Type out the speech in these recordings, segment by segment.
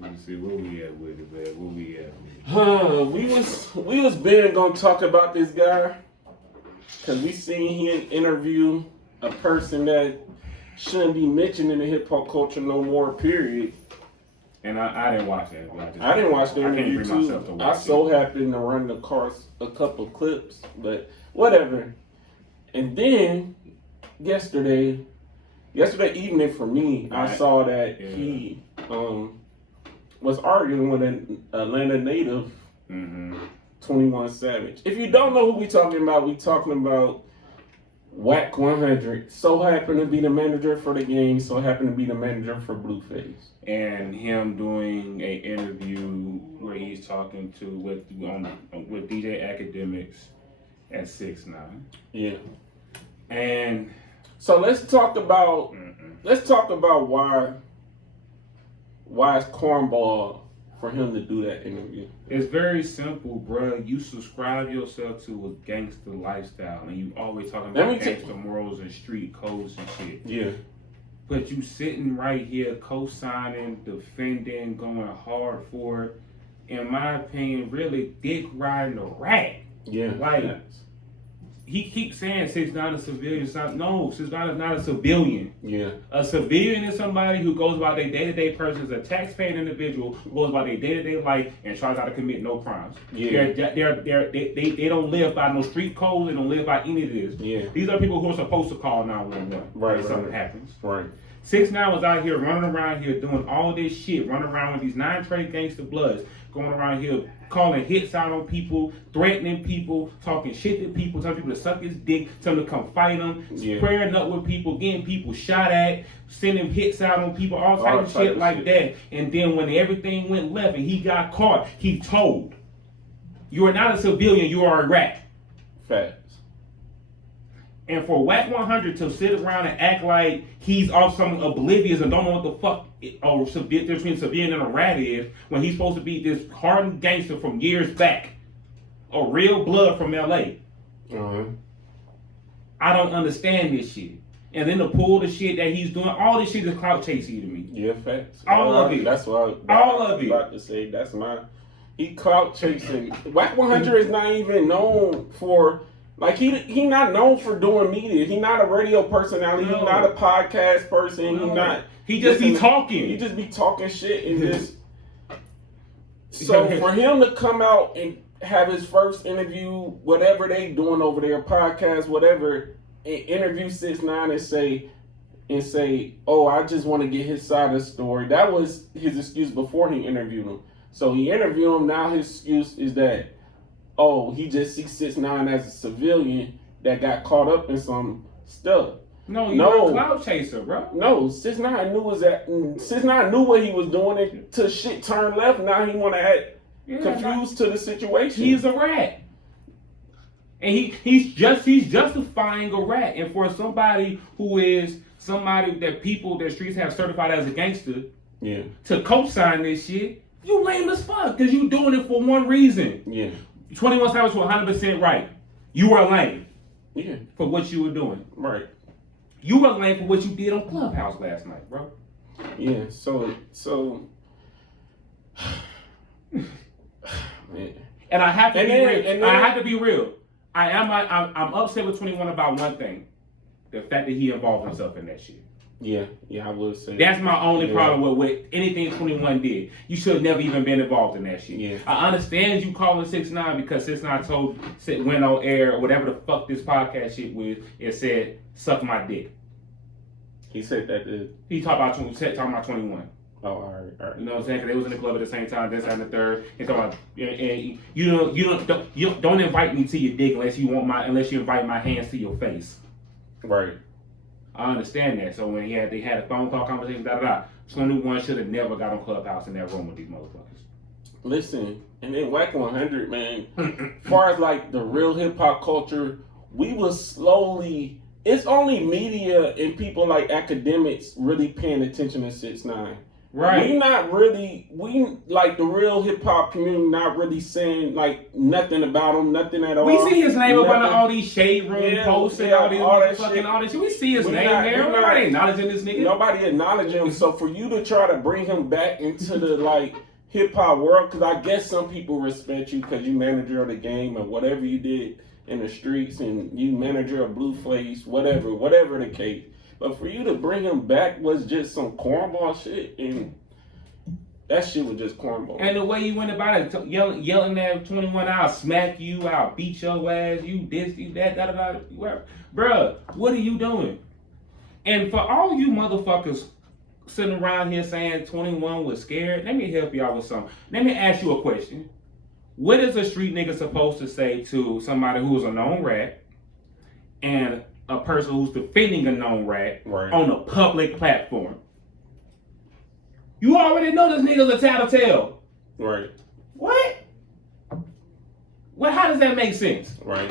Let me see where we at with it, man. Where we at with it? We was been gonna talk about this guy because we seen he interview a person that shouldn't be mentioned in the hip hop culture no more. Period. And I didn't watch that. I didn't watch the I can't interview bring myself to too. watch I so happened to run across a couple clips, but whatever. And then yesterday evening for me, Right. I saw that he was arguing with an Atlanta native, 21 Savage. If you don't know who we talking about Wack 100. So happened to be the manager for the game. So happened to be the manager for Blueface. And him doing a interview where he's talking to with DJ Academics at 6ix9ine. Yeah. And so let's talk about why it's cornball for him to do that interview. It's very simple, bruh. You subscribe yourself to a gangster lifestyle, and you always talking about gangster morals and street codes and shit. Yeah. But you sitting right here co-signing, defending, going hard for it. In my opinion, really dick riding a rat. Yeah. Like, he keeps saying 6ix9ine is a civilian. No, 6ix9ine is not a civilian. Yeah. A civilian is somebody who goes about their day-to-day purposes, a tax-paying individual who goes about their day-to-day life and tries not to commit no crimes. Yeah. They don't live by no street codes. They don't live by any of this. Yeah. These are people who are supposed to call 911 when something happens. Right. 6ix9ine was out here running around here doing all this shit, running around with these 9 trade gangster bloods, going around here calling hits out on people, threatening people, talking shit to people, telling people to suck his dick, telling them to come fight him, squaring up with people, getting people shot at, sending hits out on people, all type of shit like that. And then when everything went left and he got caught, he told, "You are not a civilian, you are a rat." Facts. And for Wack 100 to sit around and act like he's off some oblivious and don't know what the fuck between civilian and a rat is, when he's supposed to be this hardened gangster from years back, a real blood from LA. I don't understand this shit. And then to pull the shit that he's doing, all this shit is clout chasing to me. Yeah, facts. All of it. That's what all of it. About to say. That's he clout chasing. Wack 100 is not even known for. Like he not known for doing media. He not a radio personality. He not a podcast person. He just be talking. He just be talking shit and just. So for him to come out and have his first interview, whatever they doing over there, podcast, whatever, and interview 6ix9ine and say, "Oh, I just want to get his side of the story." That was his excuse before he interviewed him. So he interviewed him. Now his excuse is that, oh, he just sees 6ix9ine as a civilian that got caught up in some stuff. No, a cloud chaser, bro. No, 6ix9ine knew what he was doing until shit turned left. Now he want to act confused to the situation. He's a rat, and he's justifying a rat. And for somebody who is somebody that streets have certified as a gangster, to co-sign this shit, you lame as fuck because you doing it for one reason. 21 Savage was 100% right. You were lame. For what you were doing. Right. You were lame for what you did on Clubhouse last night, bro. Yeah. So. Man. And I have to be real. I have to be real. I'm upset with 21 about one thing: the fact that he involved himself in that shit. Yeah, I would say that's my only problem with anything 21 did. You should have never even been involved in that shit. Yeah. I understand you calling 6ix9ine because 6ix9ine went on air or whatever the fuck this podcast shit was and said, "Suck my dick." He said that. He talking about 21. Oh, all right. You know what I'm saying? Because they was in the club at the same time, this and the third. And talking about, and you don't invite me to your dick unless you invite my hands to your face. Right. I understand that. So when they had a phone call conversation, 21 should have never got on Clubhouse in that room with these motherfuckers. Listen, and then Wack 100, man. As far as like the real hip hop culture, we was slowly. It's only media and people like academics really paying attention to 6ix9ine. Right. We like the real hip hop community not really saying like nothing about him, nothing at all. We see his name up under all these shade room posts and all that shit. All this shit. We see his name there. Nobody acknowledging this nigga. Nobody acknowledging him. So for you to try to bring him back into the like hip hop world, because I guess some people respect you because you manager of the game and whatever you did in the streets and you manager of Blueface, whatever the case. But for you to bring him back was just some cornball shit, and that shit was just cornball. And the way you went about it, yelling at 21, I'll smack you, I'll beat your ass, you this, you that, da. Bruh, what are you doing? And for all you motherfuckers sitting around here saying 21 was scared, let me help y'all with something. Let me ask you a question. What is a street nigga supposed to say to somebody who's a known rat and a person who's defending a known rat on a public platform? You already know this nigga's a tattletale. Right. What? Well, how does that make sense? Right.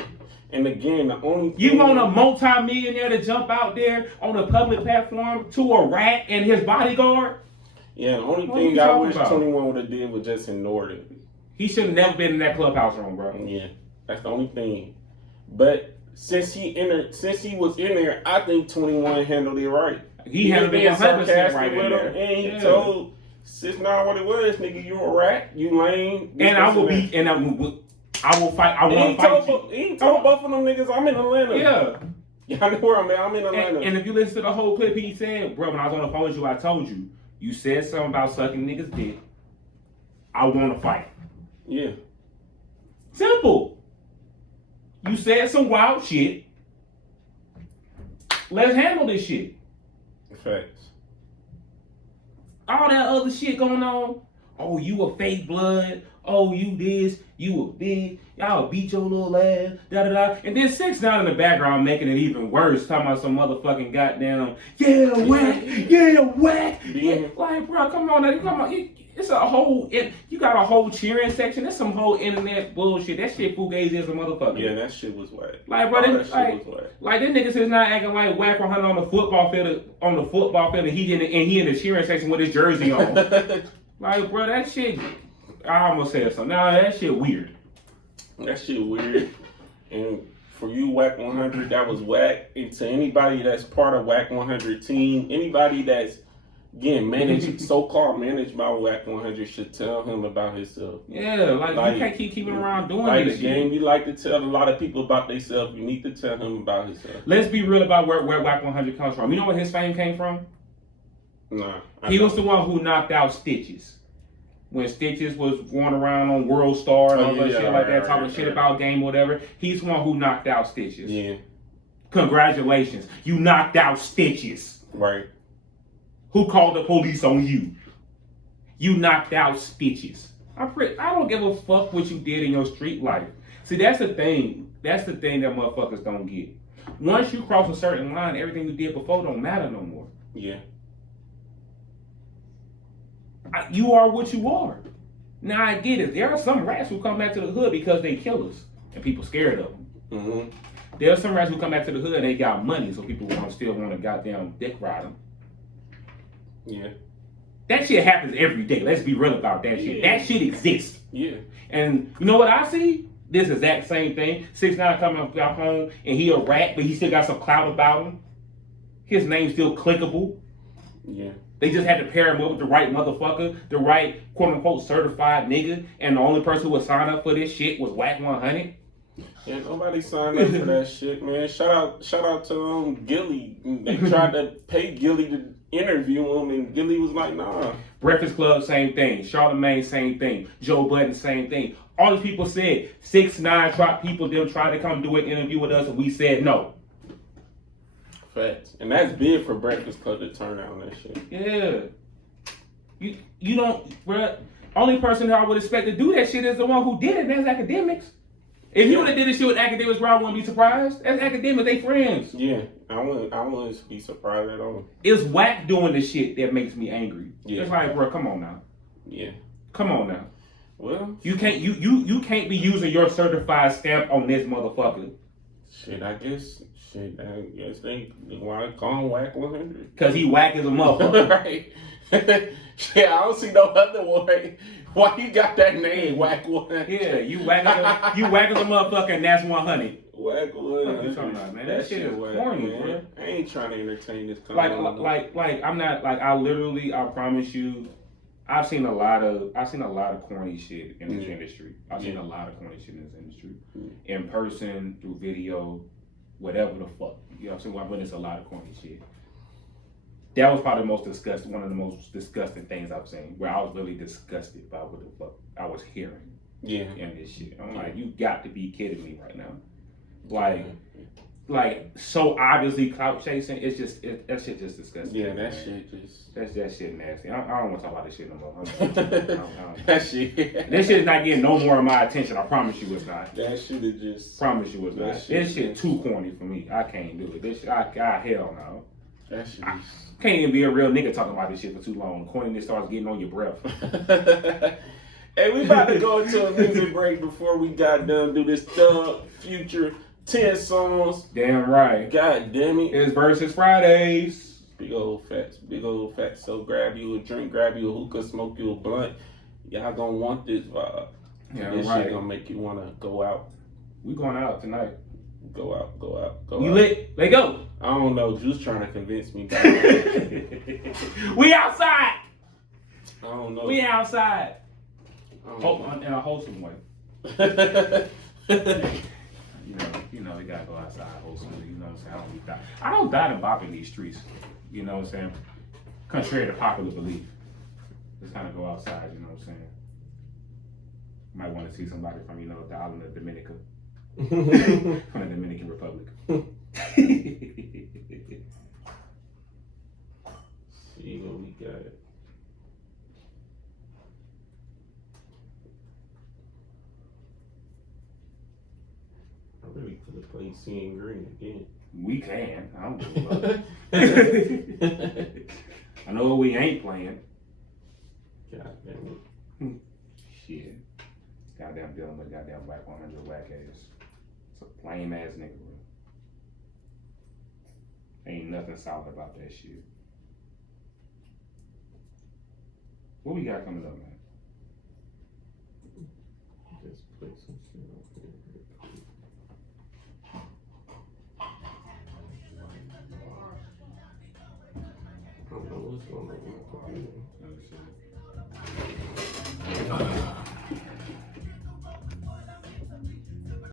And again, the only thing you want a multi-millionaire to jump out there on a public platform to a rat and his bodyguard? Yeah, the only thing I wish 21 would have did was just ignored it. He should have never been in that clubhouse room, bro. Yeah, that's the only thing. But since he was in there, I think 21 handled it right. He handled it 100% right with him, and he told 6ix9ine what it was, nigga. You a rat, you lame. And I will beat, and I will fight. I want to fight you. He told both of them niggas, I'm in Atlanta. Yeah. Yeah, I know where I'm at. I'm in Atlanta. And if you listen to the whole clip, he said, bro, when I was on the phone with you, I told you, you said something about sucking niggas' dick. I want to fight. Yeah. Simple. You said some wild shit. Let's handle this shit. Facts. All that other shit going on. Oh, you a fake blood. Oh, you this. You a big. Y'all beat your little ass. Da. And then 6ix9ine in the background making it even worse. Talking about some motherfucking goddamn. Yeah, Wack. Yeah, Wack. Yeah. Like, bro, come on now. Come on. It's a whole. You got a whole cheering section. There's some whole internet bullshit. That shit fugazi as a motherfucker. Yeah, that shit was whack. Like, bro, that shit was whack. Like, this nigga is not acting like Wack 100 on the football field. And he in the cheering section with his jersey on. Like, bro, that shit. I almost said something. Nah, that shit weird. That shit weird. And for you, Wack 100, that was whack. And to anybody that's part of Wack 100 team, anybody that's getting managed, so-called managed by Wack 100 should tell him about himself. Yeah, like you can't keep around doing this shit. Like the game, you like to tell a lot of people about themselves. You need to tell him about himself. Let's be real about where Wack 100 comes from. You know where his fame came from? Nah. He was the one who knocked out Stitches. When Stitches was going around on World Star and all that shit like that, talking shit about game or whatever, he's the one who knocked out Stitches. Yeah. Congratulations. You knocked out Stitches. Right. Who called the police on you? You knocked out Stitches. I don't give a fuck what you did in your street life. See, that's the thing. That's the thing that motherfuckers don't get. Once you cross a certain line, everything you did before don't matter no more. Yeah. You are what you are. Now I get it. There are some rats who come back to the hood because they killers and people scared of them. Mm-hmm. There are some rats who come back to the hood and they got money, so people still want to goddamn dick ride them. Yeah. That shit happens every day. Let's be real about that shit. That shit exists. Yeah. And you know what I see? This exact same thing. 6ix9ine coming out home and he a rat, but he still got some clout about him. His name's still clickable. Yeah. They just had to pair him up with the right motherfucker, the right quote-unquote certified nigga, and the only person who would sign up for this shit was Wack 100. Yeah, nobody signed up for that shit, man. Shout out to Gilly. They tried to pay Gilly to interview him, and Gilly was like, nah. Breakfast Club, same thing. Charlamagne, same thing. Joe Budden, same thing. All these people said 6ix9ine tried to come do an interview with us, and we said no. Facts. And that's big for Breakfast Club to turn out that shit. Yeah. You don't, bruh. Only person who I would expect to do that shit is the one who did it, and that's academics. If you would have did this shit with academics, bro, I wouldn't be surprised. That's academics, they friends. Yeah, I wouldn't be surprised at all. It's Wack doing the shit that makes me angry. Yeah. It's like, bro, come on now. Yeah. Come on now. Well, you can't be using your certified stamp on this motherfucker. I guess they why call him Wack 100. Cause he whack as a motherfucker. Right. Yeah, I don't see no other way. Why you got that name, Wack 100? Yeah, you whack as a motherfucker, and that's 100. Wack 100. What you talking about, man? That shit is corny, bro. I ain't trying to entertain this. Like I'm not like I promise you, I've seen a lot of corny shit in this industry. I've seen a lot of corny shit in this industry, in person, through video, whatever the fuck. You know what I'm saying? I witnessed a lot of corny shit. That was probably one of the most disgusting things I've seen, where I was really disgusted by what the fuck I was hearing. In this shit. I'm like, you got to be kidding me right now. Like so obviously clout chasing. It's just that shit just disgusting. Yeah, that shit just that shit nasty. I don't want to talk about this shit no more. That shit. This shit is not getting no more of my attention. I promise you it's not. That shit is just. Promise you it's not. This shit too corny for me. I can't do it. This shit, hell no. That shit I can't even be a real nigga talking about this shit for too long. Corniness starts getting on your breath. Hey, we about to go into a music break before we got done do this Thug Future 10 songs. Damn right. God damn it. It's Versus Fridays. Big old facts. So grab you a drink, grab you a hookah, smoke you a blunt. Y'all gonna want this vibe. Yeah, this right. shit gonna make you wanna go out. We going out tonight. Go out. You lit? Let go. I don't know. Juice trying to convince me. We outside. I don't know. We outside. In a wholesome way. You know, we gotta go outside wholesomely. You know what I'm saying? I don't die to bop in these streets. You know what I'm saying? Contrary to popular belief. Just kind of go outside. You know what I'm saying? Might want to see somebody from the island of Dominica. From the Dominican Republic. See what we got. I really could have played Seeing Green again. We can. I don't give a fuck. I know what we ain't playing. God damn it. Shit. Goddamn dealing with goddamn Wack 100 whack ass. It's a plain ass nigga, bro. Ain't nothing solid about that shit. What we got coming up, man? Just play some shit up there. I don't know what's going on with my computer.